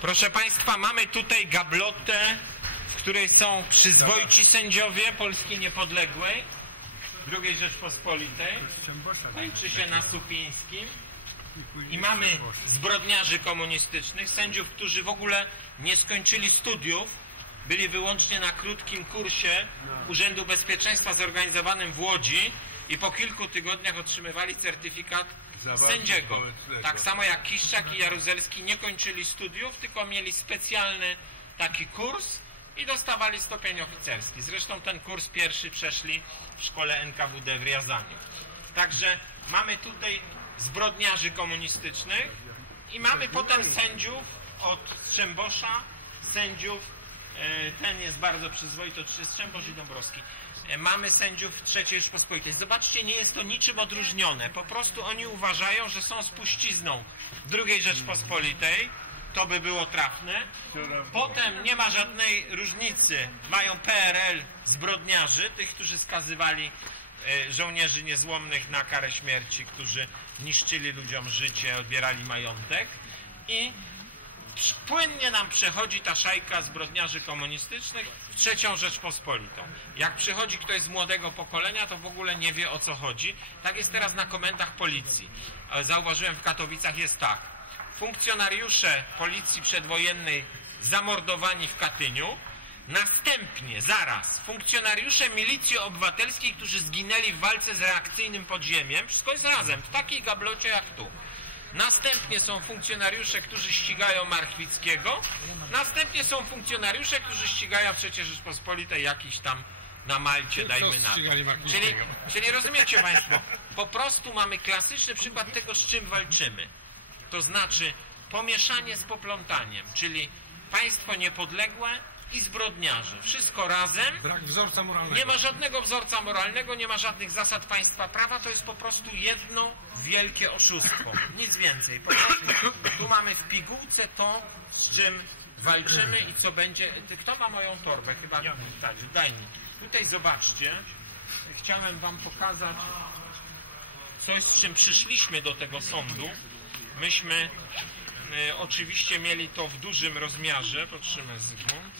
Proszę Państwa, mamy tutaj gablotę, w której są przyzwoici sędziowie Polski Niepodległej, II Rzeczpospolitej. Kończy się na Supińskim. I mamy zbrodniarzy komunistycznych, sędziów, którzy w ogóle nie skończyli studiów, byli wyłącznie na krótkim kursie Urzędu Bezpieczeństwa zorganizowanym w Łodzi i po kilku tygodniach otrzymywali certyfikat sędziego. Tak samo jak Kiszczak i Jaruzelski nie kończyli studiów, tylko mieli specjalny taki kurs i dostawali stopień oficerski. Zresztą ten kurs pierwszy przeszli w szkole NKWD w Riazaniu. Także mamy tutaj zbrodniarzy komunistycznych i mamy potem sędziów od Strzembosza, sędziów, ten jest bardzo przyzwoity, to Strzembosz i Dąbrowski. E, Mamy sędziów III Rzeczpospolitej. Zobaczcie, nie jest to niczym odróżnione. Po prostu oni uważają, że są spuścizną II Rzeczpospolitej. To by było trafne. Potem nie ma żadnej różnicy. Mają PRL zbrodniarzy, tych, którzy skazywali e, żołnierzy niezłomnych na karę śmierci, którzy niszczyli ludziom życie, odbierali majątek i płynnie nam przechodzi ta szajka zbrodniarzy komunistycznych w trzecią Rzeczpospolitą. Jak przychodzi ktoś z młodego pokolenia, to w ogóle nie wie o co chodzi. Tak jest teraz na komendach policji. Zauważyłem w Katowicach jest tak. Funkcjonariusze policji przedwojennej zamordowani w Katyniu, Następnie, zaraz, funkcjonariusze milicji obywatelskiej, którzy zginęli w walce z reakcyjnym podziemiem, wszystko jest razem, w takiej gablocie jak tu. Następnie są funkcjonariusze, którzy ścigają Marchwickiego. Następnie są funkcjonariusze, którzy ścigają przecież Rzeczpospolitej jakiś tam na Malcie, dajmy na to. Czyli, czyli rozumiecie Państwo, po prostu mamy klasyczny przykład tego, z czym walczymy. To znaczy pomieszanie z poplątaniem, czyli państwo niepodległe i zbrodniarze. Wszystko razem. Brak wzorca moralnego. Nie ma żadnego wzorca moralnego, nie ma żadnych zasad państwa prawa, to jest po prostu jedno wielkie oszustwo. Nic więcej. Po prostu tu mamy w pigułce to, z czym walczymy i co będzie. Ty, Kto ma moją torbę? Chyba tak, daj mi. Tutaj zobaczcie. Chciałem wam pokazać coś, z czym przyszliśmy do tego sądu. Myśmy oczywiście mieli to w dużym rozmiarze. Patrzymy Zygmunt.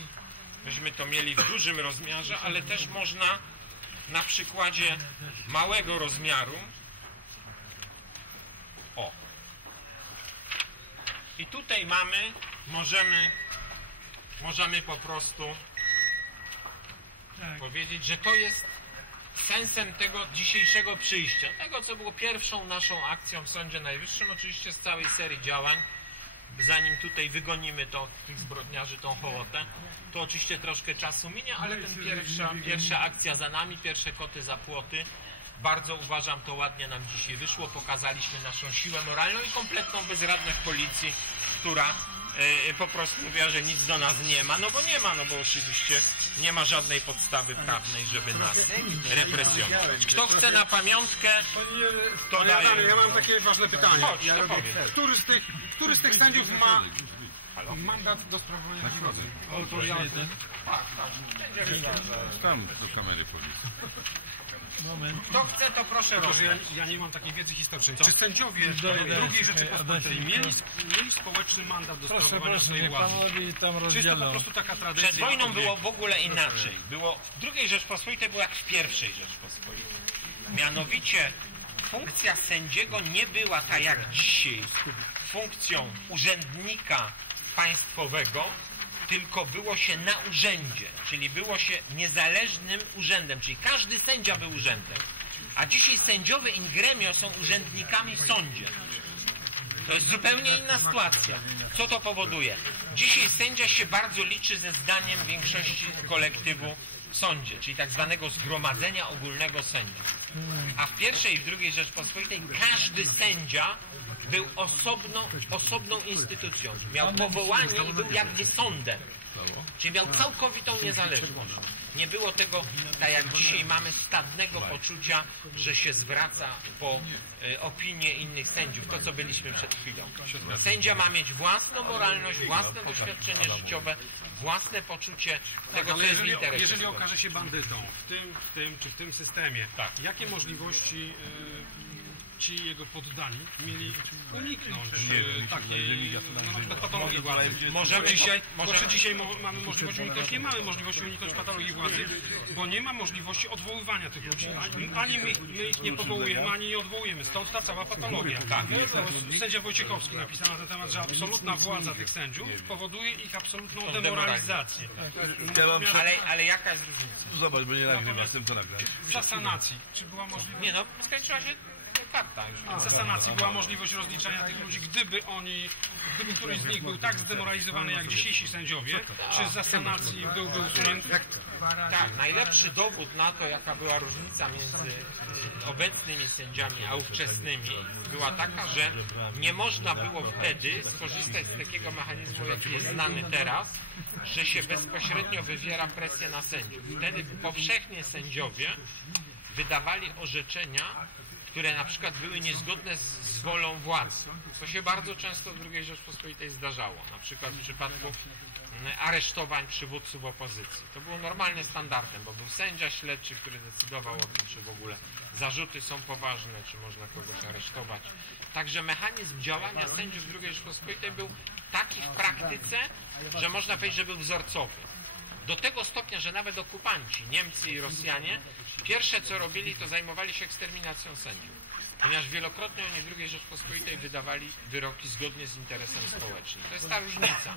Myśmy to mieli w dużym rozmiarze, ale też można na przykładzie małego rozmiaru. O. I tutaj mamy, możemy, możemy po prostu powiedzieć, że to jest sensem tego dzisiejszego przyjścia. Tego, co było pierwszą naszą akcją w Sądzie Najwyższym, oczywiście z całej serii działań, zanim tutaj wygonimy to, tych zbrodniarzy, tą hołotę, to oczywiście troszkę czasu minie, ale ten pierwsza, pierwsza akcja za nami, pierwsze koty za płoty. Bardzo uważam, to ładnie nam dzisiaj wyszło. Pokazaliśmy naszą siłę moralną i kompletną bezradność policji, która po prostu mówiła, że nic do nas nie ma. No bo nie ma, no bo oczywiście nie ma żadnej podstawy prawnej, żeby nas represjonować. Kto chce na pamiątkę, to daje. ja mam takie ważne pytanie. Chodź, to powiedz. Który z tych, który z tych sędziów ma mandat do sprawowania władzy? O, to ja. Tam do kamery powiedz. Kto chce, to proszę Tylko, że ja, ja nie mam takiej wiedzy historycznej. Czy sędziowie. II Rzeczypospolitej mieli, mieli społeczny mandat do Proszę, sprawowania swojej władzy? Czy jest to po prostu taka tradycja? Przed wojną było w ogóle inaczej. Było w II Rzeczpospolitej było jak w pierwszej Rzeczpospolitej. Mianowicie funkcja sędziego nie była tak jak dzisiaj funkcją urzędnika państwowego, tylko było się na urzędzie, czyli było się niezależnym urzędem, czyli każdy sędzia był urzędem. A dzisiaj sędziowie in gremio są urzędnikami w sądzie. To jest zupełnie inna sytuacja. Co to powoduje? Dzisiaj sędzia się bardzo liczy ze zdaniem większości kolektywu w sądzie, czyli tak zwanego zgromadzenia ogólnego sędziów. A w pierwszej i w drugiej Rzeczpospolitej każdy sędzia był osobną, osobną instytucją. Miał powołanie i był jakby sądem. Czyli miał całkowitą niezależność. Nie było tego, tak jak dzisiaj mamy, stadnego poczucia, że się zwraca po opinię innych sędziów. To, co byliśmy przed chwilą. Sędzia ma mieć własną moralność, własne doświadczenie życiowe, własne poczucie tego, co jest w interesie. jeżeli okaże się bandytą w tym, w tym czy w tym systemie, Tak. jakie możliwości ci jego poddani mieli uniknąć e, takiej no, patologii władzy. Możemy- Bo dzisiaj, czy dzisiaj mamy możliwość uniknąć? Nie mamy możliwości uniknąć patologii władzy, bo nie ma możliwości odwoływania tych ludzi. Ani, my, my ich nie powołujemy, ani nie odwołujemy. Stąd ta cała patologia. Tak. Sędzia Wojciechowski napisał na ten temat, że absolutna władza tych sędziów powoduje ich absolutną demoralizację. Natomiast Ale, ale jaka jest różnica? Zobacz, bo nie nagrywa z tym co nagrać. w zasanacji, czy była możliwość... Nie no, skończyła się karta już. W zastanacji była możliwość rozliczania tych ludzi, gdyby oni, gdyby któryś z nich był tak zdemoralizowany jak dzisiejsi sędziowie, czy z zastanacji byłby usunięty. Tak, najlepszy dowód na to, jaka była różnica między obecnymi sędziami a ówczesnymi, była taka, że nie można było wtedy skorzystać z takiego mechanizmu, jaki jest znany teraz, że się bezpośrednio wywiera presję na sędziów. Wtedy powszechnie sędziowie wydawali orzeczenia, które na przykład były niezgodne z, z wolą władzy. Co się bardzo często w II Rzeczpospolitej zdarzało. Na przykład w przypadku mm, aresztowań przywódców opozycji. To było normalnie standardem, bo był sędzia śledczy, który decydował o tym, czy w ogóle zarzuty są poważne, czy można kogoś aresztować. Także mechanizm działania sędziów II Rzeczpospolitej był taki w praktyce, że można powiedzieć, że był wzorcowy. Do tego stopnia, że nawet okupanci, Niemcy i Rosjanie, pierwsze co robili, to zajmowali się eksterminacją sędziów. Ponieważ wielokrotnie oni w II Rzeczpospolitej wydawali wyroki zgodnie z interesem społecznym. To jest ta różnica.